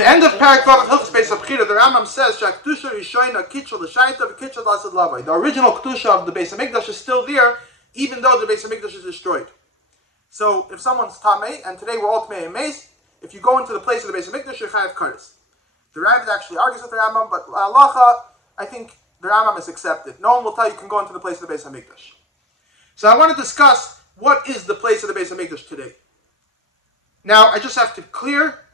the end of Perek of Hilchos Beis Habechirah, the Rambam says, "Shaktusha Rishoina Kitchel L'Shaita V'Kitchel L'Asad Lavai." The original kedusha of the Beis Hamikdash is still there, even though the Beis Hamikdash is destroyed. So, if someone's tamei, and today we're all tamei and meis, if you go into the place of the Beis Hamikdash, you're chayav kares. The Rabbit actually argues with the Rambam, but halacha, I think the Rambam is accepted. No one will tell you can go into the place of the Beis Hamikdash. So, I want to discuss what is the place of the Beis Hamikdash today. Now, I just have to be clear.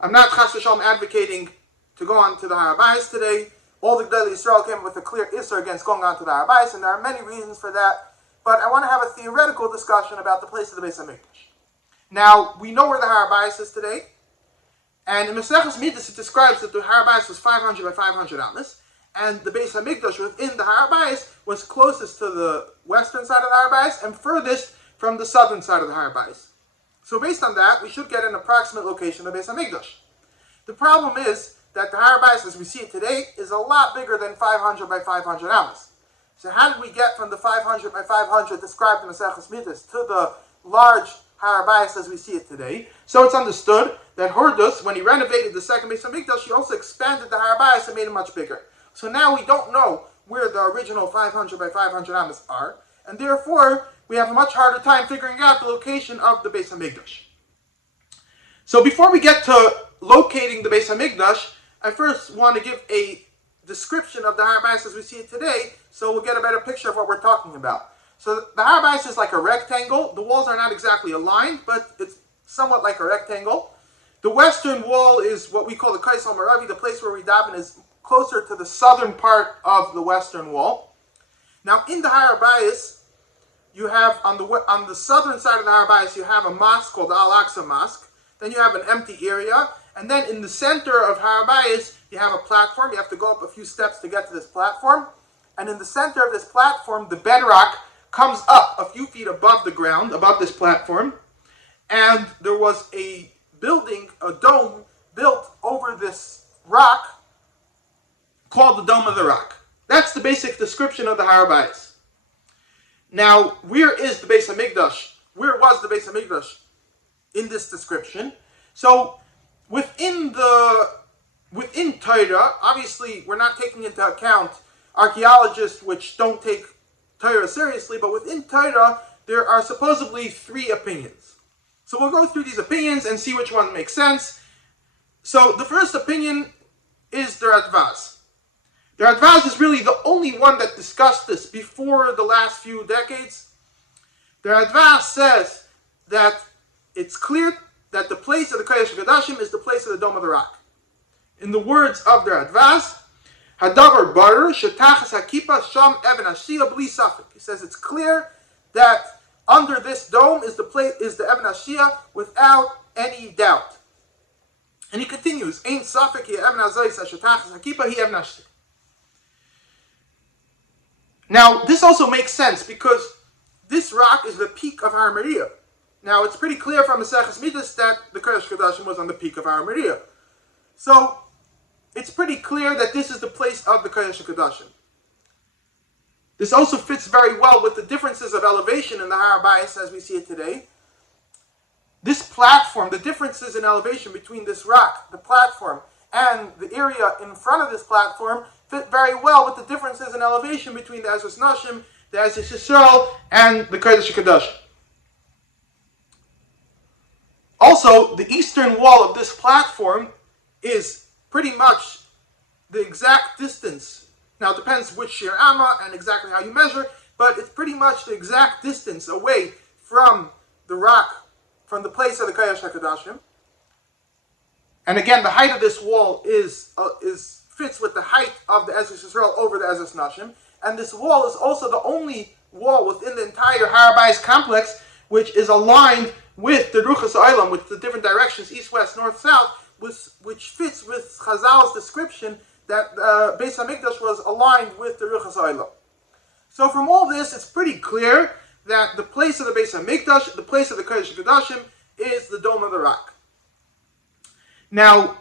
I'm not chas v'shalom advocating to go on to the Har Bayis today. All the Gedolei Yisrael came with a clear issur against going on to the Har Bayis, and there are many reasons for that. But I want to have a theoretical discussion about the place of the Beis Hamikdash. Now, we know where the Har Bayis is today, and in Maseches Midas it describes that the Har Bayis was 500 by 500 amas, and the Beis Hamikdash within the Har Bayis was closest to the western side of the Har Bayis and furthest from the southern side of the Har Bayis. So based on that, we should get an approximate location of Beis Hamikdash. The problem is that the Har Bayis, as we see it today, is a lot bigger than 500 by 500 amas. So how did we get from the 500 by 500 described in Maseches Midas to the large Har Bayis as we see it today? So it's understood that Hordus, when he renovated the second Beis Hamikdash, he also expanded the Har Bayis and made it much bigger. So now we don't know where the original 500 by 500 amas are, and therefore we have a much harder time figuring out the location of the Beis Hamikdash. So before we get to locating the Beis Hamikdash, I first want to give a description of the Har Bayis as we see it today, so we'll get a better picture of what we're talking about. So the Har Bayis is like a rectangle. The walls are not exactly aligned, but it's somewhat like a rectangle. The western wall is what we call the Kaisel Maravi, the place where we daven is closer to the southern part of the western wall. Now in the Har Bayis, you have on the southern side of the Har Bayis, you have a mosque called the Al-Aqsa Mosque. Then you have an empty area, and then in the center of Har Bayis, you have a platform. You have to go up a few steps to get to this platform, and in the center of this platform, the bedrock comes up a few feet above the ground, above this platform, and there was a building, a dome, built over this rock called the Dome of the Rock. That's the basic description of the Har Bayis. Now, where is the Beis Hamikdash? Where was the Beis Hamikdash in this description? So, within Torah, obviously we're not taking into account archaeologists which don't take Torah seriously, but within Torah there are supposedly 3 opinions. So we'll go through these opinions and see which one makes sense. So the first opinion is the Radvaz. The Radvaz is really the only one that discussed this before the last few decades. The Radvaz says that it's clear that the place of the Kodesh HaKodashim is the place of the Dome of the Rock. In the words of the Radvaz, Hadavar Barer Shetachas Hakipa Sham Even Hashia Bli Safek. He says it's clear that under this dome is the Even Hashia without any doubt. And he continues, Ein Safek Hi Even Hazois Shetachas Hakipa Hi Even Hashia. Now, this also makes sense because this rock is the peak of Har Moriah. Now, it's pretty clear from Maseches Midas that the Kodesh HaKodashim was on the peak of Har Moriah. So, it's pretty clear that this is the place of the Kodesh HaKodashim. This also fits very well with the differences of elevation in the Har Bayis as we see it today. This platform, the differences in elevation between this rock, the platform, and the area in front of this platform fit very well with the differences in elevation between the Ezras Nashim, the Ezras Yisrael, and the Kodesh HaKodashim. Also, the eastern wall of this platform is pretty much the exact distance. Now, it depends which Shir Amma and exactly how you measure, but it's pretty much the exact distance away from the rock, from the place of the Kodesh HaKodashim. And again, the height of this wall fits with the height of the Ezras Yisrael over the Ezras Nashim. And this wall is also the only wall within the entire Har Bayis complex which is aligned with the Ruchas Olam, with the different directions, east, west, north, south, which fits with Chazal's description that Beis Hamikdash was aligned with the Ruchas Olam. So from all this, it's pretty clear that the place of the Beis Hamikdash, the place of the Kodesh HaKodashim, is the Dome of the Rock. Now,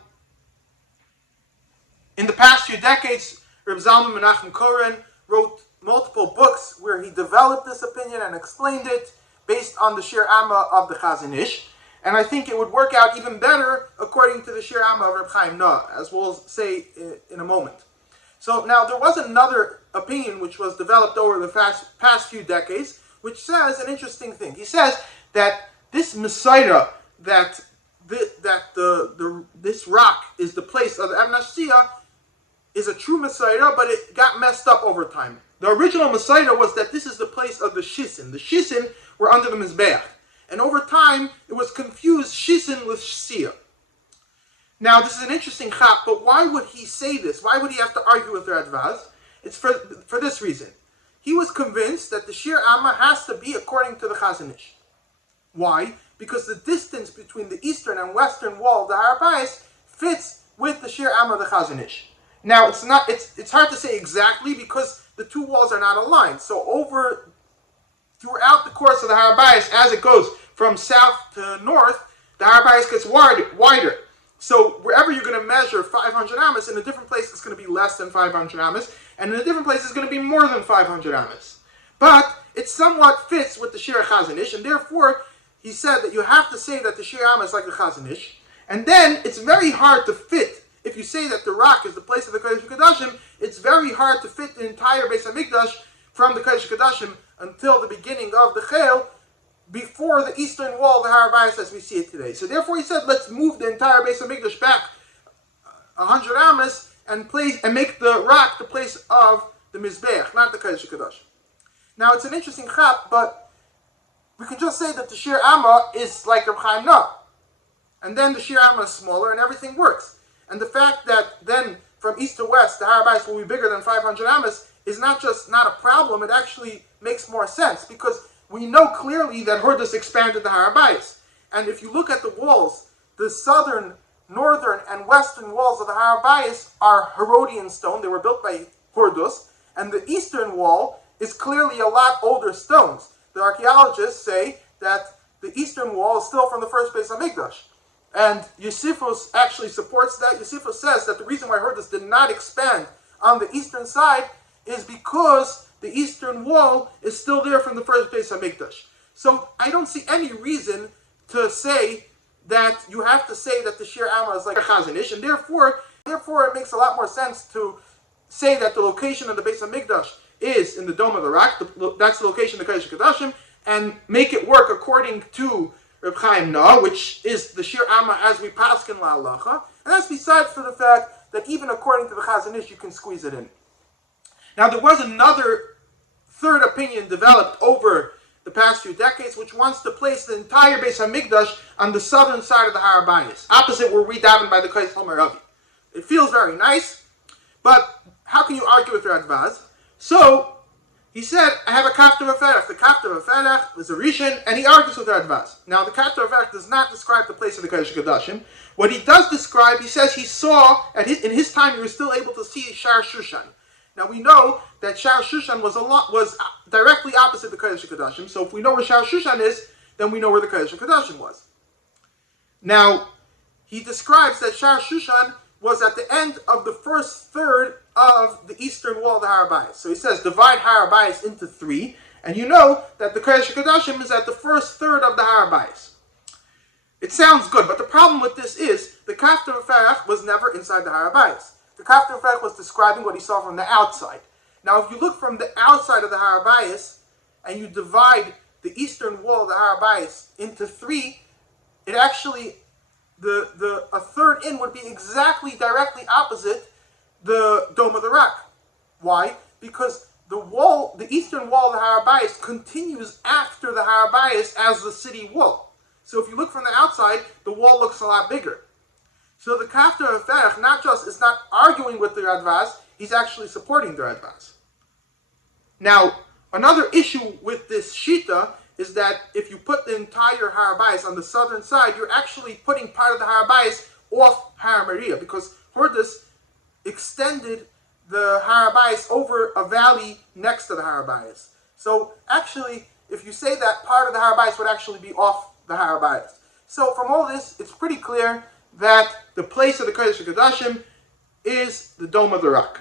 in the past few decades, Reb Zalman Menachem Koren wrote multiple books where he developed this opinion and explained it based on the Shir Amma of the Chazon Ish. And I think it would work out even better according to the Shir Amma of Reb Chaim Nah, as we'll say in a moment. So now there was another opinion which was developed over the past few decades, which says an interesting thing. He says that this Messiah, that this rock is the place of the Amnashia, is a true Messiah, but it got messed up over time. The original Messiah was that this is the place of the Shisin. The Shisin were under the Mizbeach. And over time, it was confused Shisin with Shia. Now, this is an interesting chap, but why would he say this? Why would he have to argue with Radvaz? It's for this reason. He was convinced that the Shir Amma has to be according to the Chazon Ish. Why? Because the distance between the eastern and western wall of the Har Bayis fits with the Shir Amma of the Chazon Ish. Now, it's hard to say exactly because the two walls are not aligned. So throughout the course of the Har Bayis, as it goes from south to north, the Har Bayis gets wider. So wherever you're going to measure 500 amas, in a different place it's going to be less than 500 amas, and in a different place it's going to be more than 500 amas. But it somewhat fits with the Shir Chazon Ish, and therefore he said that you have to say that the Shir Amma is like the Chazon Ish, and then it's very hard to fit. If you say that the rock is the place of the Kodesh HaKodashim, it's very hard to fit the entire Beis Hamikdash from the Kodesh HaKodashim until the beginning of the Chel, before the eastern wall of the Har Bayis as we see it today. So therefore he said, let's move the entire Beis Hamikdash back 100 amas and make the rock the place of the Mizbeach, not the Kodesh HaKodashim. Now it's an interesting chap, but we can just say that the Shir Amma is like Reb Chaim Nah. And then the Shir Amma is smaller and everything works. And the fact that then from east to west the Har Bayis will be bigger than 500 amas is not just not a problem, it actually makes more sense, because we know clearly that Hordus expanded the Har Bayis. And if you look at the walls, the southern, northern, and western walls of the Har Bayis are Herodian stone. They were built by Hordus. And the eastern wall is clearly a lot older stones. The archaeologists say that the eastern wall is still from the first Beis Hamikdash. And Yosifos actually supports that. Yosifos says that the reason why Hordus did not expand on the eastern side is because the eastern wall is still there from the first Beis Hamikdash. So I don't see any reason to say that you have to say that the Shir Amma is like a Chazon Ish, and therefore it makes a lot more sense to say that the location of the Beis Hamikdash is in the Dome of the Rock. That's the location of the Kodesh HaKodashim, and make it work according to Reb Chaim Nah, which is the Shir Amma as we paskin la'alacha, and that's besides for the fact that even according to the Chazon Ish you can squeeze it in. Now there was another third opinion developed over the past few decades, which wants to place the entire Beis Hamikdash on the southern side of the Har Bayis, opposite where we daven by the Kodesh HaMaravi. It feels very nice, but how can you argue with Radvaz? So he said, I have a Kafter Perek. The Kafter Perek is a Rishon, and he argues with Radvaz. Now the Kafter Perek does not describe the place of the Kodesh HaKodashim. What he does describe, he says he saw, in his time he was still able to see Shar Shushan. Now we know that Shar Shushan was directly opposite the Kodesh HaKodashim, so if we know where Shar Shushan is, then we know where the Kodesh HaKodashim was. Now, he describes that Shar Shushan was at the end of the first third of the eastern wall of the Har Bayis. So he says, divide Har Bayis into three, and you know that the Kodesh HaKodashim is at the first third of the Har Bayis. It sounds good, but the problem with this is, the Kafter Perek was never inside the Har Bayis. The Kafter Perek was describing what he saw from the outside. Now, if you look from the outside of the Har Bayis, and you divide the eastern wall of the Har Bayis into three, it actually, a third in would be exactly directly opposite the Dome of the Rock. Why? Because the eastern wall of the Har Bayis continues after the Har Bayis as the city wall. So if you look from the outside, the wall looks a lot bigger. So the Kafter Perek is not arguing with the Radvaz, he's actually supporting the Radvaz. Now, another issue with this Shita is that if you put the entire Har Bayis on the southern side, you're actually putting part of the Har Bayis off Har Moriah, because Hordus extended the Har Bayis over a valley next to the Har Bayis. So actually, if you say that, part of the Har Bayis would actually be off the Har Bayis. So from all this, it's pretty clear that the place of the Kodesh HaKodashim is the Dome of the Rock.